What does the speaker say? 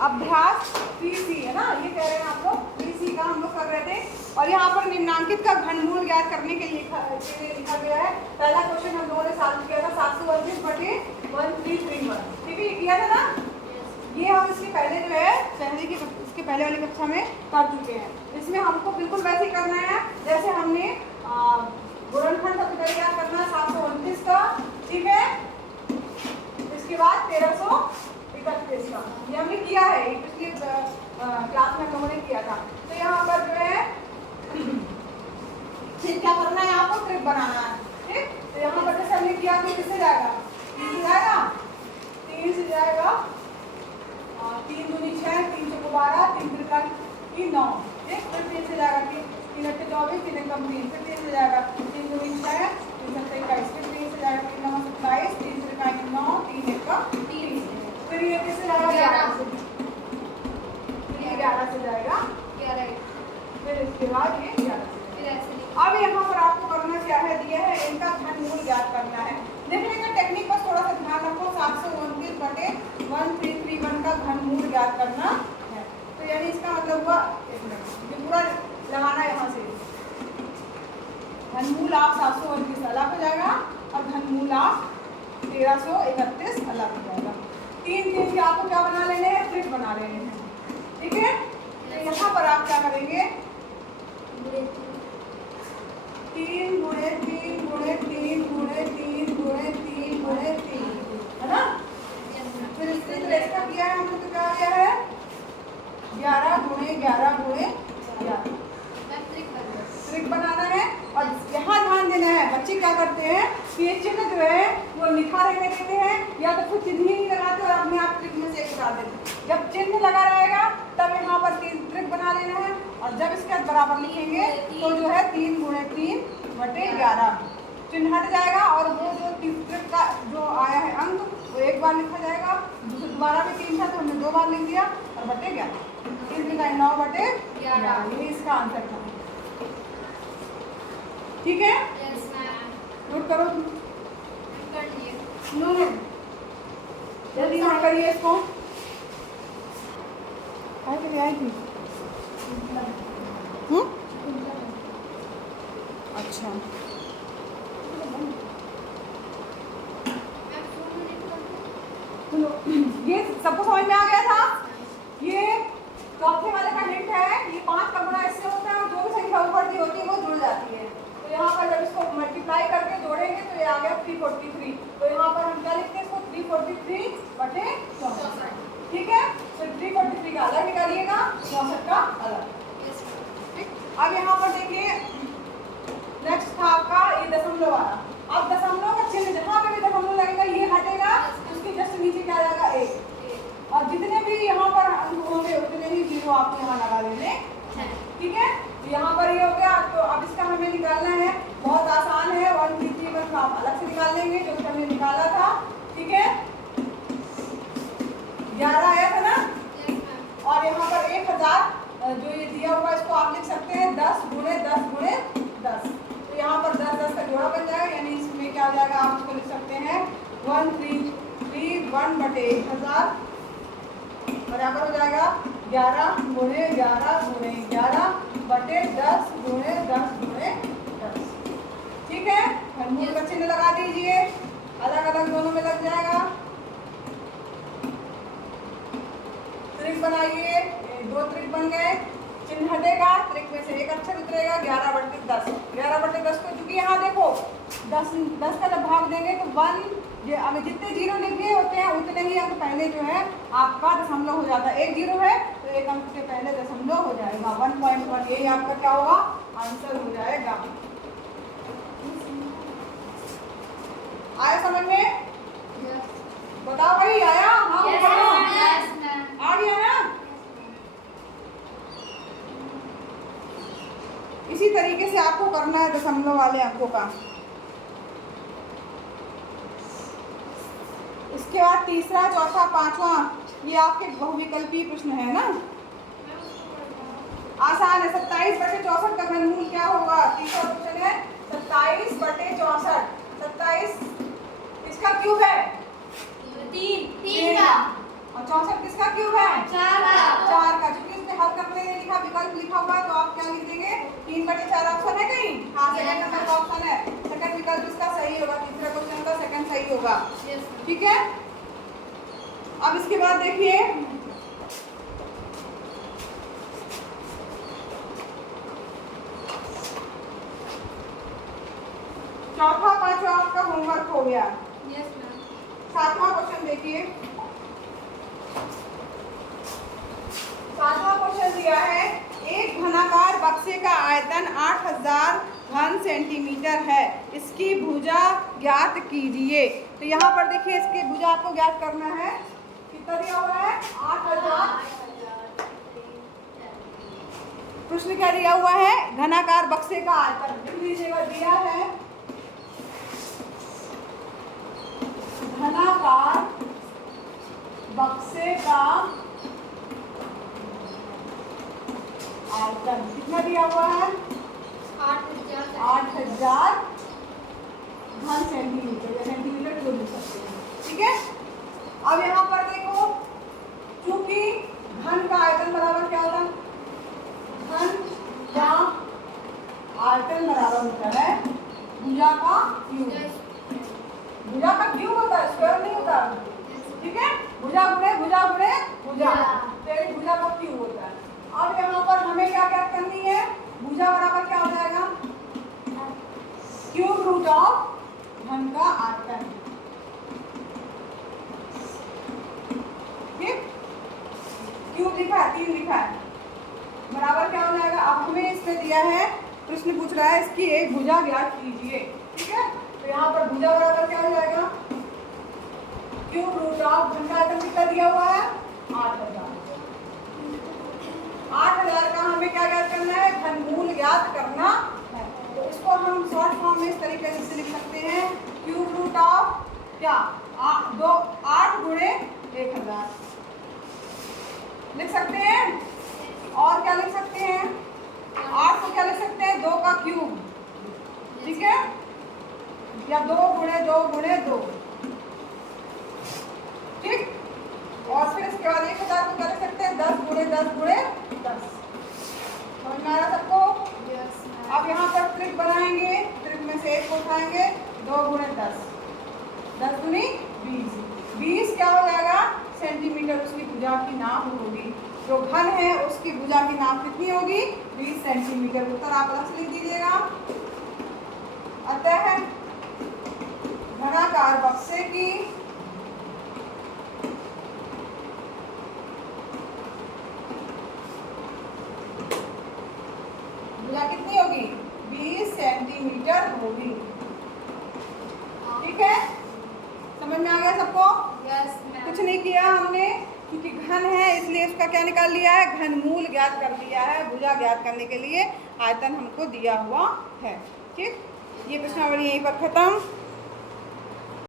अभ्यास 3C है ना, ये कह रहे हैं आप लोग 3C का हम लोग कर रहे थे। और यहाँ पर निम्नांकित का घनमूल ज्ञात करने के लिए लिखा गया है। पहला क्वेश्चन हम लोगों ने सॉल्व किया था 729/1331, ठीक है, ये किया था ना। ये हम इसके पहले जो है इसके पहले वाली कक्षा में कर चुके हैं। इसमें हमको बिल्कुल वैसे ही करना है जैसे हमने गुणनखंड का फिगर याद करना है 729 का, ठीक है। इसके बाद 1331 का, ये हमने किया है, पिछले क्लास में हम लोगों ने किया था। तो यहाँ पर जो है फिर क्या करना है, आपको ट्रिक बनाना है, ठीक। तो यहाँ पर जैसे हमने किया तो किससे जाएगा, 3 से जाएगा, 3 से जाएगा, 3 दूनी 6, 3 चौको 12, 3 त्रिका 9, ठीक। फिर 3 से जाएगा 3 8 24, 3 कम 3, फिर 3 से जाएगा 3 दूनी 6, 3 7 21, फिर 3 से जाएगा 3 9 27, 3 त्रिका 9, 3 1 का 3, फिर ये किससे जाएगा 11 से, ये 11 से जाएगा 11, फिर इसके बाद ये 11 से। अब यहाँ पर आपको करना क्या है, दिया है इनका घनमूल ज्ञात करना है। देखने का टेक्निक बस थोड़ा सा ध्यान रखो, 729/1331 का घनमूल ज्ञात करना है। तो यानी इसका मतलब हुआ, एक मिनट, ये पूरा लगाना है यहाँ से। घनमूल आप 729 अलग हो जाएगा और घनमूल आप 1331 अलग हो जाएगा। 3 के आपको क्या बना लेने हैं, ट्रिक बना लेने हैं, ठीक है। तो यहाँ पर आप क्या करेंगे, 3 गुणे 3 गुणे 3 गुणे 3 गुणे 3 गुणे 3, है ना। फिर इसका किया है हमने, तो क्या किया है 11 गुणे 11 गुणे 11, ट्रिक बनाना है। और यहाँ ध्यान देना है, बच्चे क्या करते हैं कि ये चिन्ह जो है वो लिखा रहने देते हैं, या तो फिर चिन्ह ही नहीं लगाते और अपने आप ट्रिक में से निकाल देते हैं। जब चिन्ह लगा रहेगा तब यहाँ पर 3 ट्रिक बना लेना है, और जब इसके बराबर लिखेंगे तो जो है 3 गुणे 3/11 चिन्ह हट जाएगा, और वो जो ट्रिक का जो आया है अंक वो एक बार लिखा जाएगा, दोबारा भी 3 था तो हमने 2 बार लिख दिया, और /11, 3 × 9/11, ये इसका आंसर था, ठीक है। नोट करो, जल्दी नोट करिए इसको, आई थी। अच्छा, ये सबको समझ में आ गया था। ये चौथे वाले का हिंट है, ये 5 का गुणा इससे होता है, और जो भी संख्या ऊपर की होती है वो जुड़ जाती है। तो यहाँ पर जब इसको मल्टीप्लाई करके जोड़ेंगे तो ये आ गया 343। तो यहाँ पर हम क्या लिखते हैं इसको, 343/64, ठीक है। तो 343 का अलग निकालिएगा, 64 का अलग, ठीक। अब यहाँ पर देखिए नेक्स्ट था आपका ये दशमलव वाला। अब दशमलव का चिन्ह जहाँ पे भी दशमलव लगेगा ये हटेगा, उसके जस्ट नीचे क्या आएगा 1, और जितने भी यहाँ पर अंक होंगे उतने ही 0 आपको यहाँ लगा लेने, ठीक है। तो यहाँ पर ये हो गया। तो अब इसका हमें निकालना है, बहुत आसान है, 1 3 3 1 आप अलग से निकाल लेंगे जो हमने निकाला था, ठीक है। 11 आया था ना, और यहाँ पर 1000 जो ये दिया हुआ इसको आप लिख सकते हैं 10 गुणे 10 गुणे 10। तो यहाँ पर 10 10 का जोड़ा बन जाएगा, यानी इसमें क्या हो जाएगा, आप इसको लिख सकते हैं 133/1000, बराबर हो जाएगा 11 गुणे 11 गुणे 11/10 गुणे 10 गुणे 10, ठीक है। घनमूल का चिन्ह लगा दीजिए, अलग अलग दोनों में लग जाएगा। ट्रिक बनाइए, 2 ट्रिक बन गए, चिन्ह हटेगा, ट्रिक में से एक अक्षर उतरेगा, 11/10। 11/10 को चूंकि यहाँ देखो 10 का जब भाग देंगे तो 1, अब जितने 0 लिखे होते हैं उतने ही अंक पहले जो है आपका दशमलव हो जाता है। 1 0 है तो 1 अंक के पहले दशमलव हो जाएगा, 1.1, यही आपका क्या होगा, आंसर हो जाएगा। आया समझ में? बताओ भाई, आया? हाँ, आ गया ना? इसी तरीके से आपको करना है दशमलव वाले अंकों का। इसके बाद तीसरा, चौथा, पांचवा, ये आपके बहुविकल्पीय प्रश्न है ना, आसान है। 27/64 का घनमूल क्या होगा, तीसरा क्वेश्चन है 27/64। 27 इसका क्यूब है 3 का, और 64 किसका क्यूब है? 4 का। क्योंकि इसमें हल करने के लिए लिखा विकल्प लिखा हुआ है तो आप क्या लिख देंगे? 3/4 ऑप्शन है कहीं? हाँ, सेकंड नंबर का ऑप्शन है। सेकंड विकल्प इसका सही होगा, तीसरा क्वेश्चन का सेकंड सही होगा। ठीक है, अब इसके बाद देखिए चौथा पांचवा आपका होमवर्क हो गया। सातवां क्वेश्चन देखिए, सातवां क्वेश्चन दिया है एक घनाकार बक्से का आयतन 8000 घन सेंटीमीटर है, इसकी भुजा ज्ञात कीजिए। तो यहाँ पर देखिए इसकी भुजा आपको ज्ञात करना है। कितना दिया हुआ है? 8000। प्रश्न क्या दिया हुआ है? घनाकार बक्से का आयतन लिख लीजिएगा। दिया है घनाकार बक्से का आयतन कितना दिया हुआ है? 8000 घन सेंटीमीटर या सेंटीमीटर जो लिख सकते हैं। ठीक है, अब यहाँ पर देखो, चूंकि घन का आयतन बराबर क्या होता है? घन का आयतन बराबर होता है भुजा का क्यूब। भुजा का क्यूब होता है, स्क्वायर नहीं होता। ठीक है, भुजा गुणे भुजा गुणे भुजा, तो भुजा का क्यूब होता है। अब यहाँ पर हमें क्या क्या करनी है? भुजा बराबर क्या हो जाएगा? क्यूब रूट ऑफ घन का आयतन। ठीक, क्यूब लिखा है, 3 लिखा है, बराबर क्या हो जाएगा? अब हमें इसमें दिया है, प्रश्न पूछ रहा है इसकी एक भुजा ज्ञात कीजिए। ठीक है, तो यहाँ पर भुजा बराबर क्या हो जाएगा? क्यूब रूट ऑफ घन का आयतन कितना दिया हुआ है? 8000। 8000 का हमें क्या ज्ञात करना है? घनमूल ज्ञात करना है। तो इसको हम शॉर्ट फॉर्म में इस तरीके से लिख सकते हैं, क्यूब रूट ऑफ क्या? 8 गुणे 1000 लिख सकते हैं। और क्या लिख सकते हैं? 8 को क्या लिख सकते हैं? 2 का क्यूब। ठीक है, या 2 गुणे 2 गुणे 2। ठीक, और फिर इसके बाद 1000 को क्या लिख सकते हैं? 10 गुणे 10 गुणे 10। समझ में आ रहा सबको? अब यहाँ पर ट्रिक बनाएंगे, ट्रिक में से एक को उठाएंगे, 2 गुणे 10, 10 दूनी 20। 20 क्या हो जाएगा? सेंटीमीटर उसकी भुजा की नाप होगी। जो घन है उसकी भुजा की नाप कितनी होगी? 20 सेंटीमीटर। उत्तर आप अलग से लिख दीजिएगा। अतः घनाकार बक्से की भुजा कितनी होगी? 20 सेंटीमीटर होगी। ठीक है, समझ में आ गया सबको? कुछ नहीं किया हमने, क्योंकि घन है इसलिए उसका क्या निकाल लिया है? घनमूल ज्ञात कर लिया है। भुजा ज्ञात करने के लिए आयतन हमको दिया हुआ है। ठीक, ये प्रश्नावली यहीं पर खत्म।